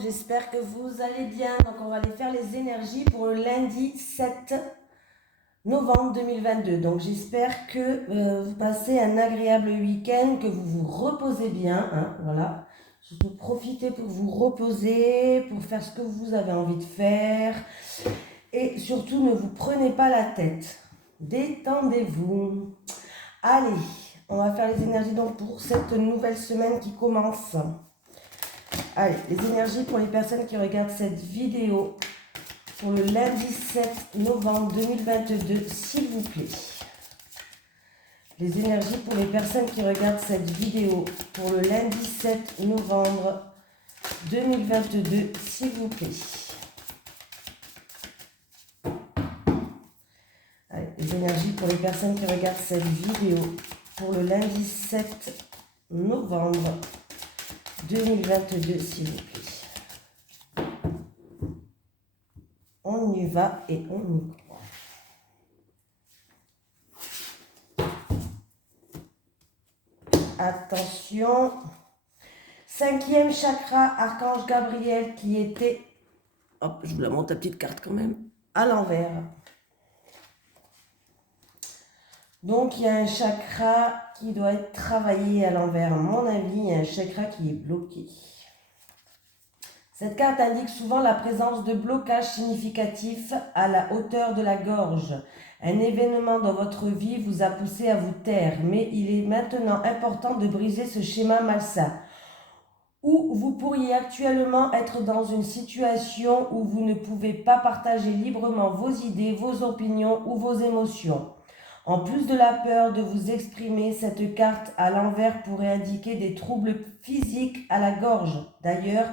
j'espère que vous allez bien. Donc on va aller faire les énergies pour le lundi 7 novembre 2022. Donc j'espère que vous passez un agréable week-end, que vous vous reposez bien. Voilà. Surtout profitez pour vous reposer, pour faire ce que vous avez envie de faire. Et surtout ne vous prenez pas la tête. Détendez-vous. Allez, on va faire les énergies donc pour cette nouvelle semaine qui commence. Allez, les énergies pour les personnes qui regardent cette vidéo pour le lundi 7 novembre 2022, s'il vous plaît. Les énergies pour les personnes qui regardent cette vidéo pour le lundi 7 novembre 2022, s'il vous plaît. Allez, les énergies pour les personnes qui regardent cette vidéo pour le lundi 7 novembre 2022, s'il vous plaît. On y va et on y croit. Attention. 5e chakra, Archange Gabriel qui était, hop, je vous la montre la petite carte quand même, à l'envers. Donc il y a un chakra qui doit être travaillé à l'envers. À mon avis, il y a un chakra qui est bloqué. Cette carte indique souvent la présence de blocages significatifs à la hauteur de la gorge. Un événement dans votre vie vous a poussé à vous taire, mais il est maintenant important de briser ce schéma malsain. Ou vous pourriez actuellement être dans une situation où vous ne pouvez pas partager librement vos idées, vos opinions ou vos émotions. En plus de la peur de vous exprimer, cette carte à l'envers pourrait indiquer des troubles physiques à la gorge. D'ailleurs,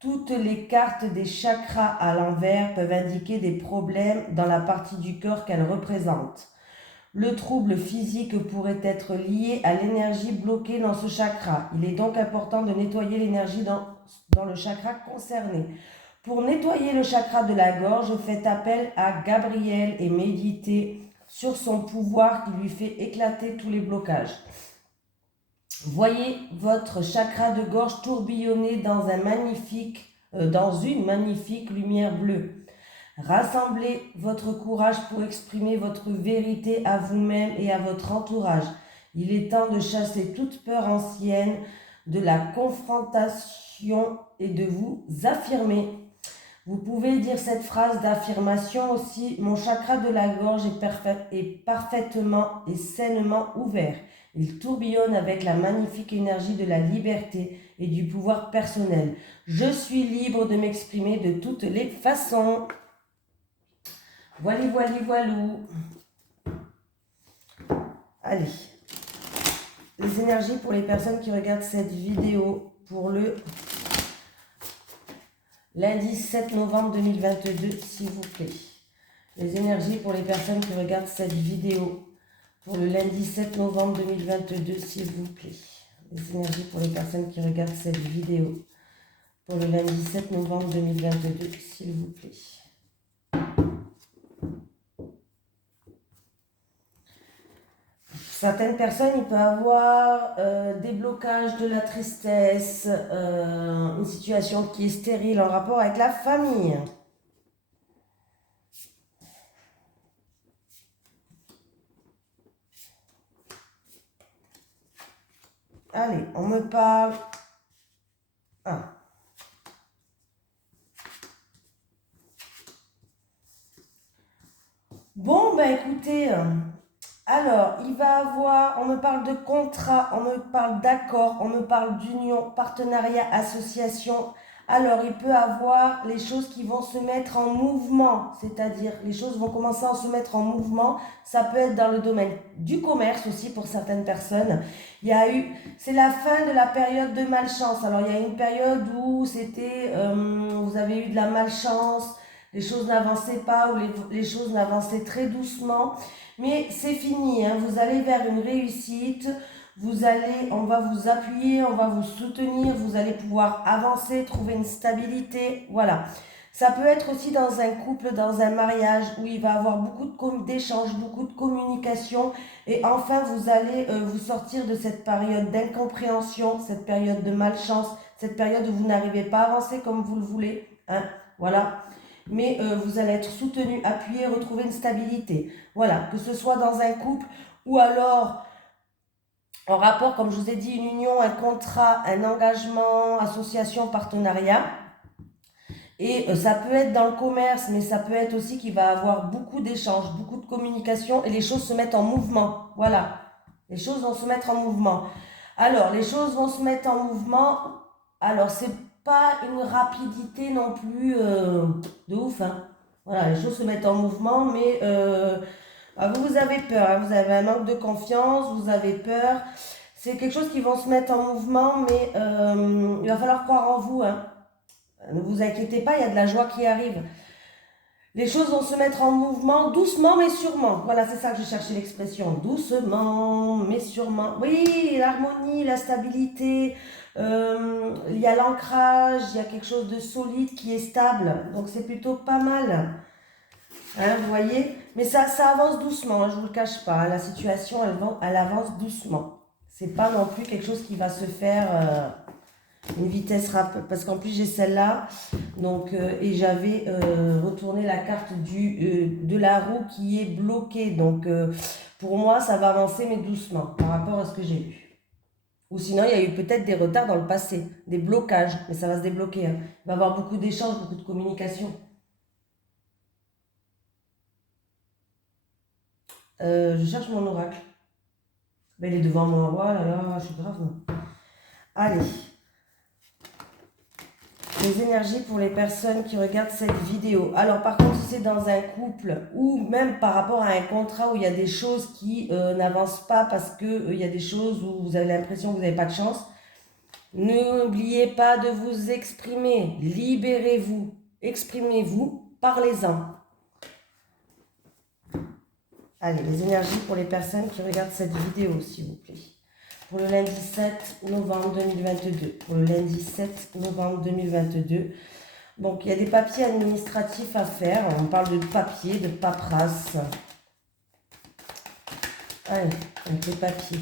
toutes les cartes des chakras à l'envers peuvent indiquer des problèmes dans la partie du corps qu'elles représentent. Le trouble physique pourrait être lié à l'énergie bloquée dans ce chakra. Il est donc important de nettoyer l'énergie dans le chakra concerné. Pour nettoyer le chakra de la gorge, faites appel à Gabriel et méditez sur son pouvoir qui lui fait éclater tous les blocages. Voyez votre chakra de gorge tourbillonner dans une magnifique lumière bleue. Rassemblez votre courage pour exprimer votre vérité à vous-même et à votre entourage. Il est temps de chasser toute peur ancienne, de la confrontation et de vous affirmer. Vous pouvez dire cette phrase d'affirmation aussi. Mon chakra de la gorge est parfaitement et sainement ouvert. Il tourbillonne avec la magnifique énergie de la liberté et du pouvoir personnel. Je suis libre de m'exprimer de toutes les façons. Voilou. Allez. Les énergies pour les personnes qui regardent cette vidéo pour le lundi 7 novembre 2022, s'il vous plaît. Les énergies pour les personnes qui regardent cette vidéo pour le lundi 7 novembre 2022, s'il vous plaît. Les énergies pour les personnes qui regardent cette vidéo pour le lundi 7 novembre 2022, s'il vous plaît. Certaines personnes, ils peuvent avoir des blocages, de la tristesse, une situation qui est stérile en rapport avec la famille. Allez, on me parle. Bon, ben écoutez, alors, il va avoir, on me parle de contrat, on me parle d'accord, on me parle d'union, partenariat, association. Alors, il peut avoir les choses qui vont se mettre en mouvement, c'est-à-dire les choses vont commencer à se mettre en mouvement. Ça peut être dans le domaine du commerce aussi pour certaines personnes. C'est la fin de la période de malchance. Alors, il y a une période où vous avez eu de la malchance, les choses n'avançaient pas ou les choses n'avançaient très doucement. Mais c'est fini, vous allez vers une réussite, on va vous appuyer, on va vous soutenir, vous allez pouvoir avancer, trouver une stabilité, voilà. Ça peut être aussi dans un couple, dans un mariage où il va y avoir beaucoup d'échanges, beaucoup de communication et enfin vous allez vous sortir de cette période d'incompréhension, cette période de malchance, cette période où vous n'arrivez pas à avancer comme vous le voulez, hein, voilà. Mais vous allez être soutenu, appuyé, retrouver une stabilité. Voilà, que ce soit dans un couple ou alors en rapport, comme je vous ai dit, une union, un contrat, un engagement, association, partenariat. Et ça peut être dans le commerce, mais ça peut être aussi qu'il va y avoir beaucoup d'échanges, beaucoup de communication et les choses se mettent en mouvement. Voilà, les choses vont se mettre en mouvement. Alors, les choses vont se mettre en mouvement. Alors, c'est pas une rapidité non plus de ouf, hein. Voilà, les choses se mettent en mouvement, mais vous avez peur, hein, vous avez un manque de confiance, vous avez peur. C'est quelque chose qui va se mettre en mouvement, mais il va falloir croire en vous, hein. Ne vous inquiétez pas, il y a de la joie qui arrive. Les choses vont se mettre en mouvement doucement mais sûrement. Voilà, c'est ça que je cherchais l'expression. Doucement mais sûrement. Oui, l'harmonie, la stabilité, il y a l'ancrage, il y a quelque chose de solide qui est stable. Donc c'est plutôt pas mal. Hein, vous voyez? Mais ça avance doucement, hein, je ne vous le cache pas. Hein, la situation, elle avance doucement. C'est pas non plus quelque chose qui va se faire... une vitesse rapide, parce qu'en plus j'ai celle-là, donc et j'avais retourné la carte de la roue qui est bloquée, donc pour moi ça va avancer mais doucement par rapport à ce que j'ai vu. Ou sinon il y a eu peut-être des retards dans le passé, des blocages, mais ça va se débloquer, hein. Il va y avoir beaucoup d'échanges, beaucoup de communication. Je cherche mon oracle. Ben, il est devant moi, voilà, là, je suis grave. Allez. Les énergies pour les personnes qui regardent cette vidéo. Alors par contre, si c'est dans un couple ou même par rapport à un contrat où il y a des choses qui n'avancent pas parce qu'il y a des choses où vous avez l'impression que vous n'avez pas de chance, n'oubliez pas de vous exprimer. Libérez-vous. Exprimez-vous. Parlez-en. Allez, les énergies pour les personnes qui regardent cette vidéo, s'il vous plaît. Pour le lundi 7 novembre 2022. Pour le lundi 7 novembre 2022. Donc, il y a des papiers administratifs à faire. On parle de papier, de paperasse. Allez, avec les papiers.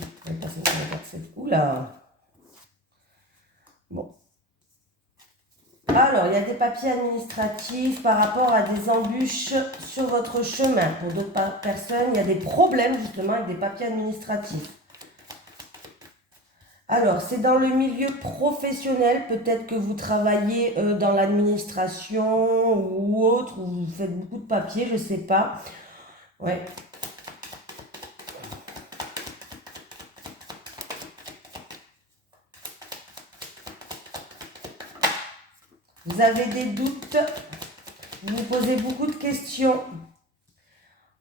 Oula! Bon. Alors, il y a des papiers administratifs par rapport à des embûches sur votre chemin. Pour d'autres personnes, il y a des problèmes justement avec des papiers administratifs. Alors, c'est dans le milieu professionnel, peut-être que vous travaillez dans l'administration ou autre, ou vous faites beaucoup de papiers, je ne sais pas. Ouais. Vous avez des doutes, vous vous posez beaucoup de questions,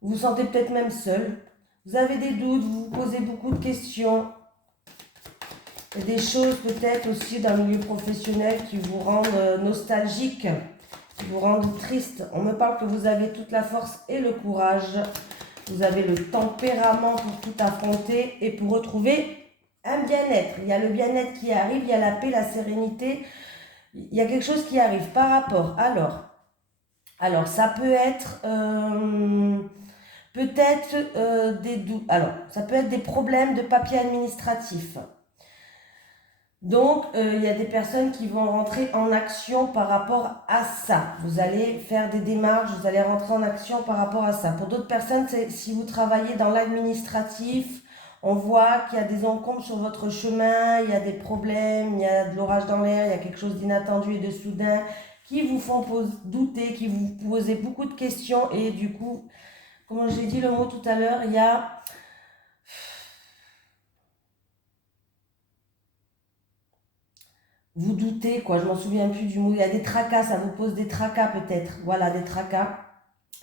vous vous sentez peut-être même seul. Vous avez des doutes, vous vous posez beaucoup de questions. Il y a des choses peut-être aussi dans le milieu professionnel qui vous rendent nostalgique, qui vous rendent triste. On me parle que vous avez toute la force et le courage. Vous avez le tempérament pour tout affronter et pour retrouver un bien-être. Il y a le bien-être qui arrive, il y a la paix, la sérénité. Il y a quelque chose qui arrive par rapport. Alors ça peut être peut-être des doutes. Alors, ça peut être des problèmes de papier administratif. Donc, il y a des personnes qui vont rentrer en action par rapport à ça. Vous allez faire des démarches, vous allez rentrer en action par rapport à ça. Pour d'autres personnes, si vous travaillez dans l'administratif, on voit qu'il y a des encombres sur votre chemin, il y a des problèmes, il y a de l'orage dans l'air, il y a quelque chose d'inattendu et de soudain qui vous font douter, qui vous posez beaucoup de questions. Et du coup, comme j'ai dit le mot tout à l'heure, il y a... Vous doutez, quoi, je m'en souviens plus du mot. Il y a des tracas, ça vous pose des tracas peut-être. Voilà, des tracas.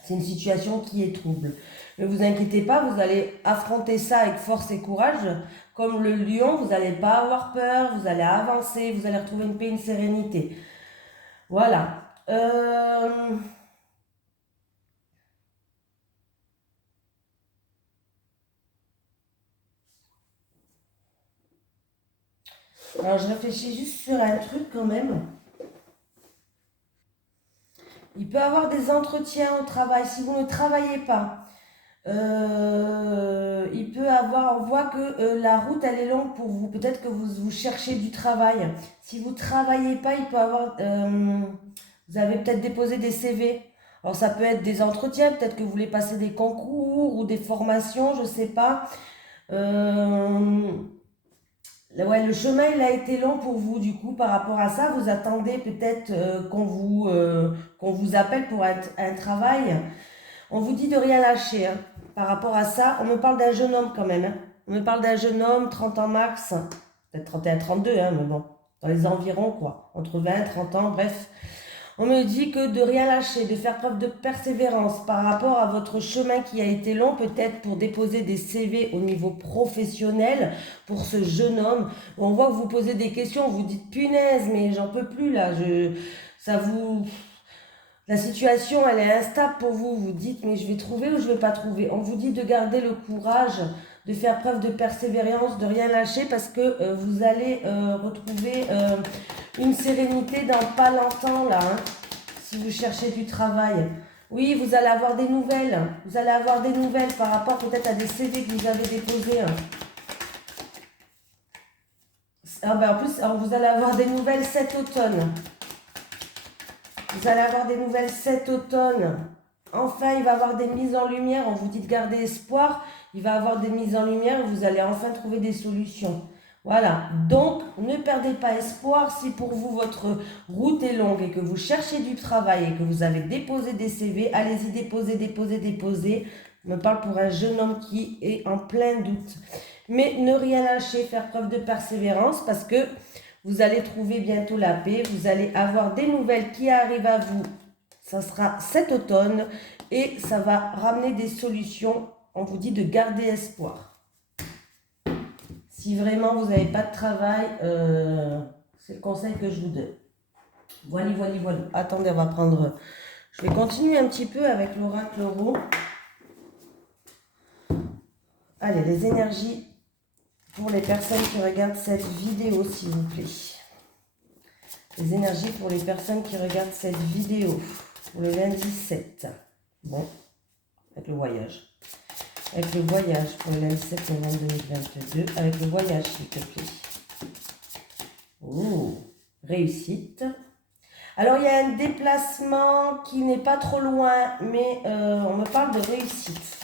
C'est une situation qui est trouble. Ne vous inquiétez pas, vous allez affronter ça avec force et courage. Comme le lion, vous n'allez pas avoir peur, vous allez avancer, vous allez retrouver une paix, une sérénité. Voilà. Alors, je réfléchis juste sur un truc quand même. Il peut y avoir des entretiens au travail. Si vous ne travaillez pas, Il peut avoir, on voit que la route elle est longue pour vous. Peut-être que vous cherchez du travail. Si vous travaillez pas, il peut avoir, vous avez peut-être déposé des CV. Alors ça peut être des entretiens, peut-être que vous voulez passer des concours ou des formations, je sais pas. Euh, ouais, le chemin il a été long pour vous du coup par rapport à ça. Vous attendez peut-être qu'on vous appelle pour un travail. On vous dit de rien lâcher, hein. Par rapport à ça, on me parle d'un jeune homme quand même, hein. On me parle d'un jeune homme, 30 ans max, peut-être 31, 32, hein, mais bon, dans les environs quoi, entre 20 et 30 ans, bref. On me dit que de rien lâcher, de faire preuve de persévérance par rapport à votre chemin qui a été long, peut-être pour déposer des CV au niveau professionnel pour ce jeune homme. On voit que vous posez des questions, vous dites punaise, mais j'en peux plus là, ça vous, la situation, elle est instable pour vous. Vous dites, mais je vais trouver ou je vais pas trouver. On vous dit de garder le courage, de faire preuve de persévérance, de rien lâcher parce que vous allez retrouver une sérénité dans pas longtemps là, hein, si vous cherchez du travail. Oui, vous allez avoir des nouvelles. Vous allez avoir des nouvelles par rapport peut-être à des CV que vous avez déposés, hein. Ah ben en plus, alors vous allez avoir des nouvelles cet automne. Vous allez avoir des nouvelles cet automne. Enfin, il va y avoir des mises en lumière. On vous dit de garder espoir. Il va y avoir des mises en lumière et vous allez enfin trouver des solutions. Voilà. Donc, ne perdez pas espoir. Si pour vous, votre route est longue et que vous cherchez du travail et que vous avez déposé des CV, allez-y, déposez, déposez, déposez. Je me parle pour un jeune homme qui est en plein doute. Mais ne rien lâcher, faire preuve de persévérance parce que vous allez trouver bientôt la paix, vous allez avoir des nouvelles qui arrivent à vous. Ça sera cet automne et ça va ramener des solutions. On vous dit de garder espoir. Si vraiment vous n'avez pas de travail, c'est le conseil que je vous donne. Voilà, voilà, voilà. Attendez, on va prendre... Je vais continuer un petit peu avec l'oracle Euro. Allez, les énergies pour les personnes qui regardent cette vidéo, s'il vous plaît. Les énergies pour les personnes qui regardent cette vidéo pour le lundi 7. Bon, avec le voyage. Avec le voyage pour le lundi 7 novembre 2022. Avec le voyage, s'il te plaît. Oh, réussite. Alors, il y a un déplacement qui n'est pas trop loin, mais on me parle de réussite.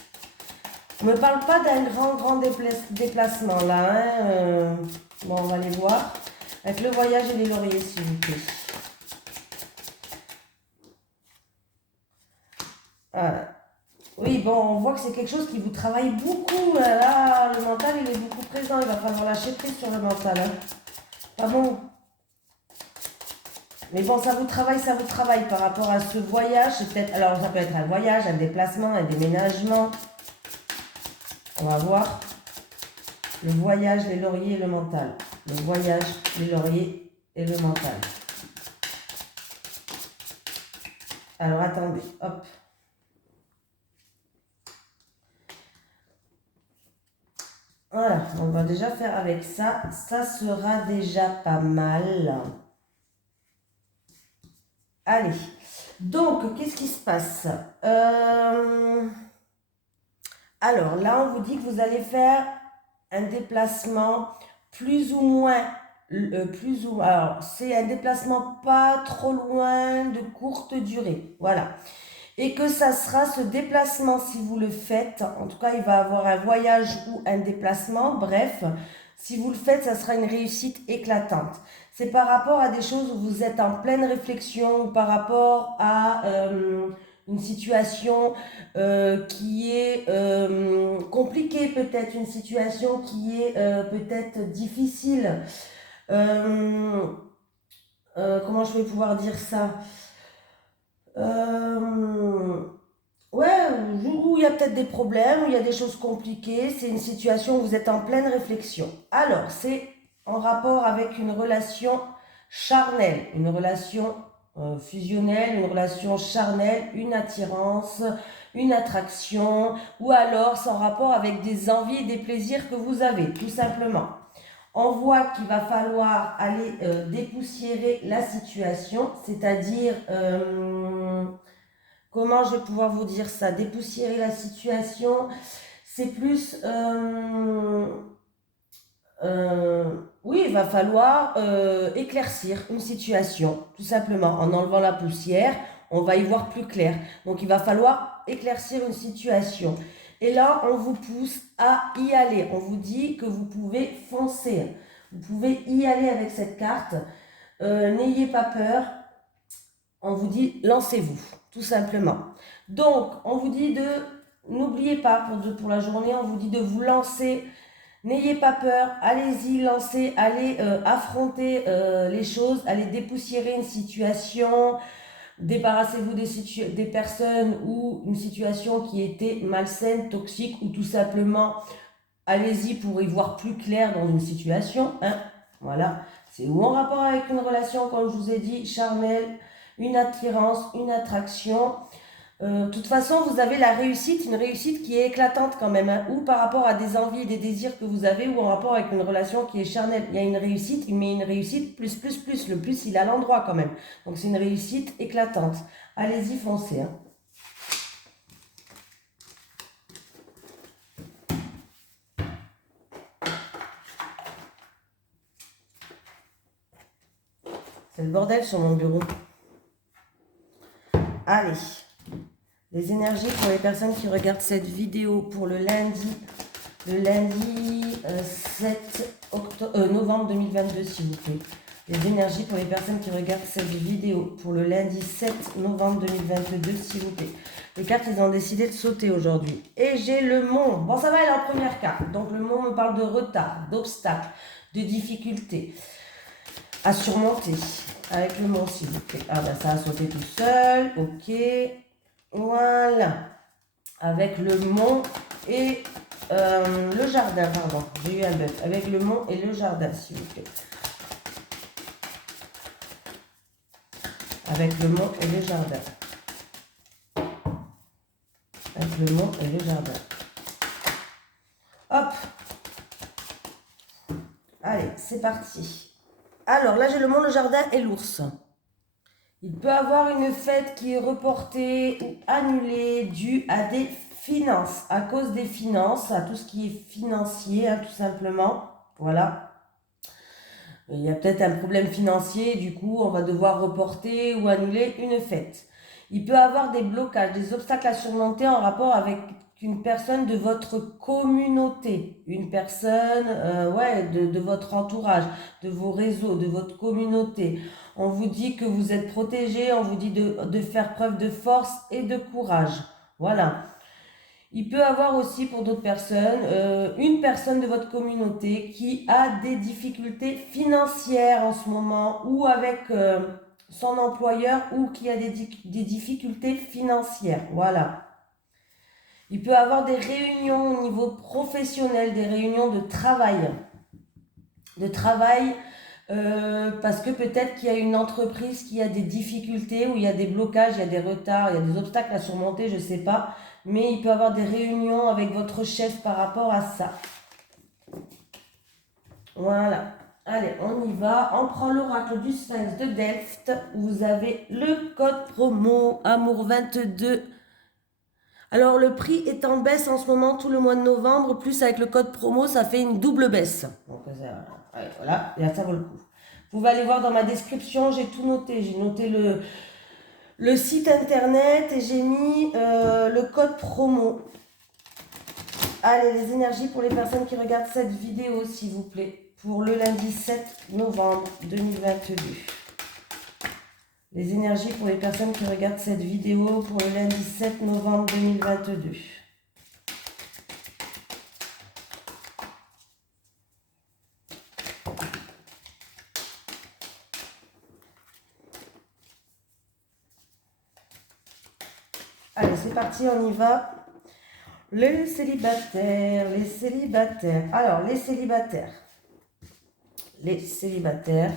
On ne me parle pas d'un grand déplacement là, hein. Bon, on va les voir. Avec le voyage et les lauriers, s'il vous plaît. Voilà. Oui, bon, on voit que c'est quelque chose qui vous travaille beaucoup. Là, le mental, il est beaucoup présent. Il va falloir lâcher prise sur le mental, hein. Pas bon. Mais bon, ça vous travaille par rapport à ce voyage. Peut-être, alors, ça peut être un voyage, un déplacement, un déménagement. On va voir. Le voyage, les lauriers et le mental. Le voyage, les lauriers et le mental. Alors, attendez. Hop. Voilà, on va déjà faire avec ça. Ça sera déjà pas mal. Allez. Donc, qu'est-ce qui se passe? Alors, là, on vous dit que vous allez faire un déplacement plus ou moins... alors, c'est un déplacement pas trop loin, de courte durée. Voilà. Et que ça sera ce déplacement, si vous le faites, en tout cas il va avoir un voyage ou un déplacement, bref, si vous le faites, ça sera une réussite éclatante. C'est par rapport à des choses où vous êtes en pleine réflexion, ou par rapport à une situation qui est compliquée peut-être, une situation qui est peut-être difficile. Comment je vais pouvoir dire ça? Ouais, où il y a peut-être des problèmes, où il y a des choses compliquées, c'est une situation où vous êtes en pleine réflexion. Alors, c'est en rapport avec une relation charnelle, une relation fusionnelle, une relation charnelle, une attirance, une attraction, ou alors c'est en rapport avec des envies et des plaisirs que vous avez, tout simplement. On voit qu'il va falloir aller dépoussiérer la situation, c'est-à-dire comment je vais pouvoir vous dire ça? Dépoussiérer la situation, c'est plus... oui, il va falloir éclaircir une situation, tout simplement. En enlevant la poussière, on va y voir plus clair. Donc, il va falloir éclaircir une situation. Et là, on vous pousse à y aller. On vous dit que vous pouvez foncer. Vous pouvez y aller avec cette carte. N'ayez pas peur. On vous dit, lancez-vous, tout simplement. Donc, on vous dit de... N'oubliez pas, pour la journée, on vous dit de vous lancer. N'ayez pas peur, allez-y, lancez, allez affronter les choses, allez dépoussiérer une situation, débarrassez-vous des personnes ou une situation qui était malsaine, toxique ou tout simplement allez-y pour y voir plus clair dans une situation. Hein. Voilà, c'est ou en rapport avec une relation, comme je vous ai dit, charnelle, une attirance, une attraction. De toute façon, vous avez la réussite, une réussite qui est éclatante quand même, hein, ou par rapport à des envies et des désirs que vous avez, ou en rapport avec une relation qui est charnelle. Il y a une réussite, mais une réussite plus, plus, plus. Le plus, il est à l'endroit quand même. Donc, c'est une réussite éclatante. Allez-y, foncez. Hein. C'est le bordel sur mon bureau. Allez. Les énergies pour les personnes qui regardent cette vidéo pour le lundi 7 novembre 2022, s'il vous plaît. Les énergies pour les personnes qui regardent cette vidéo pour le lundi 7 novembre 2022, s'il vous plaît. Les cartes, ils ont décidé de sauter aujourd'hui. Et j'ai le mont. Bon, ça va aller en première carte. Donc, le mont me parle de retard, d'obstacles, de difficultés à surmonter. Avec le mont, s'il vous plaît. Ah ben, ça a sauté tout seul. Ok. Voilà. Avec le mont et le jardin, pardon. J'ai eu un bœuf. Avec le mont et le jardin, s'il vous plaît. Avec le mont et le jardin. Avec le mont et le jardin. Hop. Allez, c'est parti. Alors, là, j'ai le mont, le jardin et l'ours. Il peut avoir une fête qui est reportée ou annulée due à des finances, à cause des finances, à tout ce qui est financier, hein, tout simplement. Voilà. Il y a peut-être un problème financier, du coup, on va devoir reporter ou annuler une fête. Il peut avoir des blocages, des obstacles à surmonter en rapport avec une personne de votre communauté, une personne de votre entourage, de vos réseaux, de votre communauté. On vous dit que vous êtes protégé, on vous dit de faire preuve de force et de courage. Voilà. Il peut avoir aussi pour d'autres personnes, une personne de votre communauté qui a des difficultés financières en ce moment ou avec son employeur ou qui a des difficultés financières. Voilà. Il peut avoir des réunions au niveau professionnel, des réunions de travail. Parce que peut-être qu'il y a une entreprise qui a des difficultés, où il y a des blocages, il y a des retards, il y a des obstacles à surmonter, je ne sais pas. Mais il peut y avoir des réunions avec votre chef par rapport à ça. Voilà. Allez, on y va. On prend l'oracle du Sphinx de Delft. Vous avez le code promo Amour 22. Alors, le prix est en baisse en ce moment tout le mois de novembre. Plus avec le code promo, ça fait une double baisse. Donc, voilà, et là, ça vaut le coup. Vous pouvez aller voir dans ma description, j'ai tout noté. J'ai noté le site internet et j'ai mis le code promo. Allez, les énergies pour les personnes qui regardent cette vidéo, s'il vous plaît, pour le lundi 7 novembre 2022. Les énergies pour les personnes qui regardent cette vidéo pour le lundi 7 novembre 2022. Allez, c'est parti, on y va. Les célibataires, les célibataires. Alors, les célibataires. Les célibataires.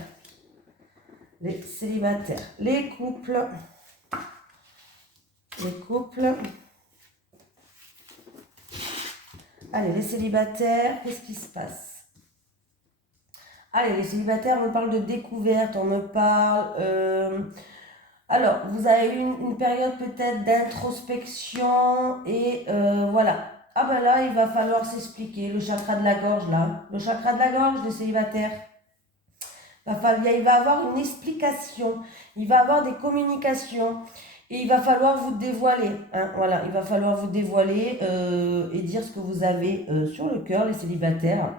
Les célibataires. Les couples. Les couples. Allez, les célibataires, qu'est-ce qui se passe? Allez, les célibataires, on me parle de découverte, on me parle Alors, vous avez eu une période peut-être d'introspection et voilà. Ah ben là, il va falloir s'expliquer. Le chakra de la gorge, là. Le chakra de la gorge des célibataires. Il va avoir une explication. Il va avoir des communications. Et il va falloir vous dévoiler. Hein, voilà, il va falloir vous dévoiler et dire ce que vous avez sur le cœur, les célibataires.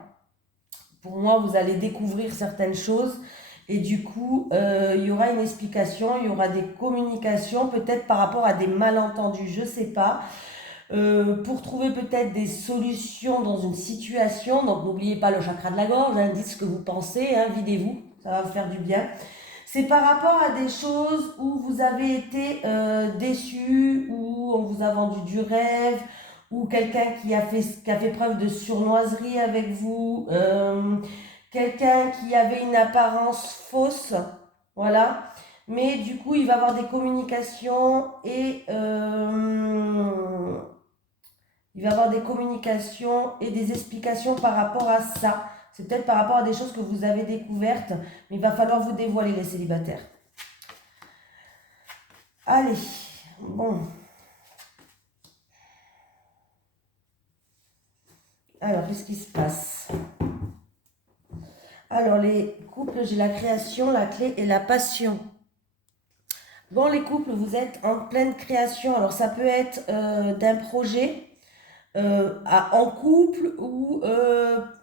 Pour moi, vous allez découvrir certaines choses et du coup, il y aura une explication, il y aura des communications, peut-être par rapport à des malentendus, je ne sais pas, pour trouver peut-être des solutions dans une situation. Donc, n'oubliez pas le chakra de la gorge, hein, dites ce que vous pensez, hein, videz-vous, ça va vous faire du bien. C'est par rapport à des choses où vous avez été déçu, où on vous a vendu du rêve, ou quelqu'un qui a fait preuve de surnoiserie avec vous, quelqu'un qui avait une apparence fausse, voilà. Mais du coup, il va avoir des communications et il va avoir des communications et des explications par rapport à ça. C'est peut-être par rapport à des choses que vous avez découvertes, mais il va falloir vous dévoiler les célibataires. Allez, bon. Alors, qu'est-ce qui se passe? Alors, les couples, j'ai la création, la clé et la passion. Bon, les couples, vous êtes en pleine création. Alors, ça peut être d'un projet en couple ou...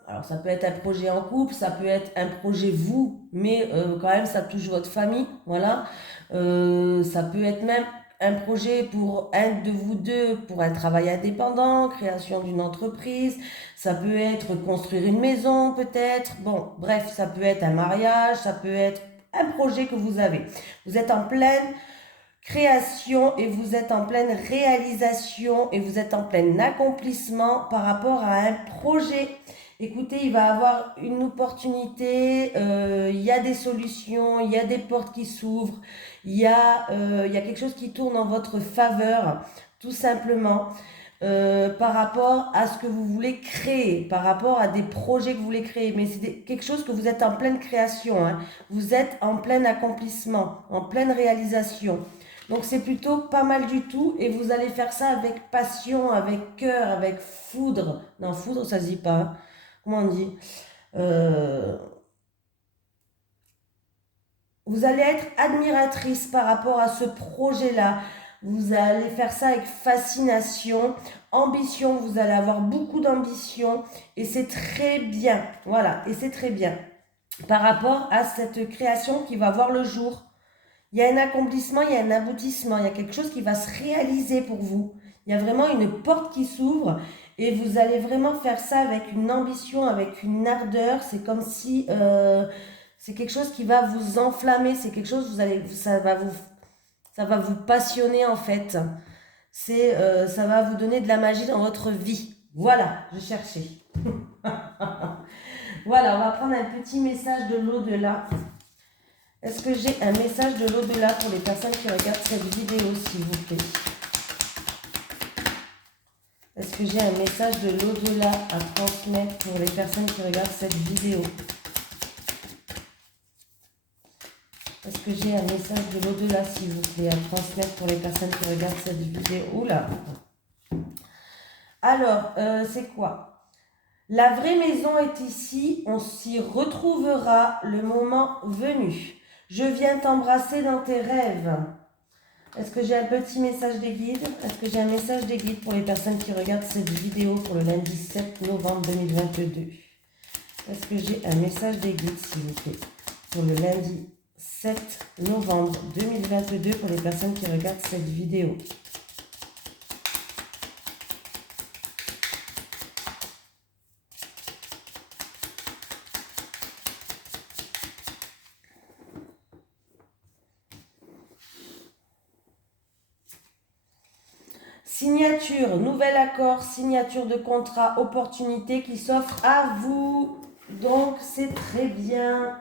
alors, ça peut être un projet en couple, ça peut être un projet vous, mais quand même, ça touche votre famille. Voilà. Ça peut être même un projet pour un de vous deux, pour un travail indépendant, création d'une entreprise. Ça peut être construire une maison, peut-être. Bon, bref, ça peut être un mariage, ça peut être un projet que vous avez. Vous êtes en pleine création et vous êtes en pleine réalisation et vous êtes en plein accomplissement par rapport à un projet. Écoutez, il va avoir une opportunité, il y a des solutions, il y a des portes qui s'ouvrent, il y a quelque chose qui tourne en votre faveur, tout simplement. Par rapport à ce que vous voulez créer, par rapport à des projets que vous voulez créer. Mais c'est quelque chose que vous êtes en pleine création, hein. Vous êtes en plein accomplissement, en pleine réalisation. Donc c'est plutôt pas mal du tout et vous allez faire ça avec passion, avec cœur, avec foudre. Non, foudre, ça se dit pas, hein. Comment on dit? Euh, Vous allez être admiratrice par rapport à ce projet-là. Vous allez faire ça avec fascination, ambition. Vous allez avoir beaucoup d'ambition et c'est très bien. Voilà, et c'est très bien par rapport à cette création qui va voir le jour. Il y a un accomplissement, il y a un aboutissement, il y a quelque chose qui va se réaliser pour vous. Il y a vraiment une porte qui s'ouvre et vous allez vraiment faire ça avec une ambition, avec une ardeur. C'est comme si c'est quelque chose qui va vous enflammer, c'est quelque chose, ça va vous passionner en fait. Ça va vous donner de la magie dans votre vie. Voilà, je cherchais. Voilà, on va prendre un petit message de l'au-delà. Est-ce que j'ai un message de l'au-delà pour les personnes qui regardent cette vidéo, s'il vous plaît? Est-ce que j'ai un message de l'au-delà à transmettre pour les personnes qui regardent cette vidéo? Est-ce que j'ai un message de l'au-delà, s'il vous plaît, à transmettre pour les personnes qui regardent cette vidéo? Oula! Alors, c'est quoi? La vraie maison est ici, on s'y retrouvera le moment venu. Je viens t'embrasser dans tes rêves. Est-ce que j'ai un petit message des guides? Est-ce que j'ai un message des guides pour les personnes qui regardent cette vidéo pour le lundi 7 novembre 2022? Est-ce que j'ai un message des guides, s'il vous plaît, pour le lundi 7 novembre 2022 pour les personnes qui regardent cette vidéo? Signature, nouvel accord, signature de contrat, opportunité qui s'offre à vous. Donc, c'est très bien.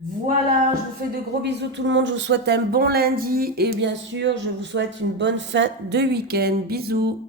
Voilà, je vous fais de gros bisous tout le monde. Je vous souhaite un bon lundi et bien sûr, je vous souhaite une bonne fin de week-end. Bisous.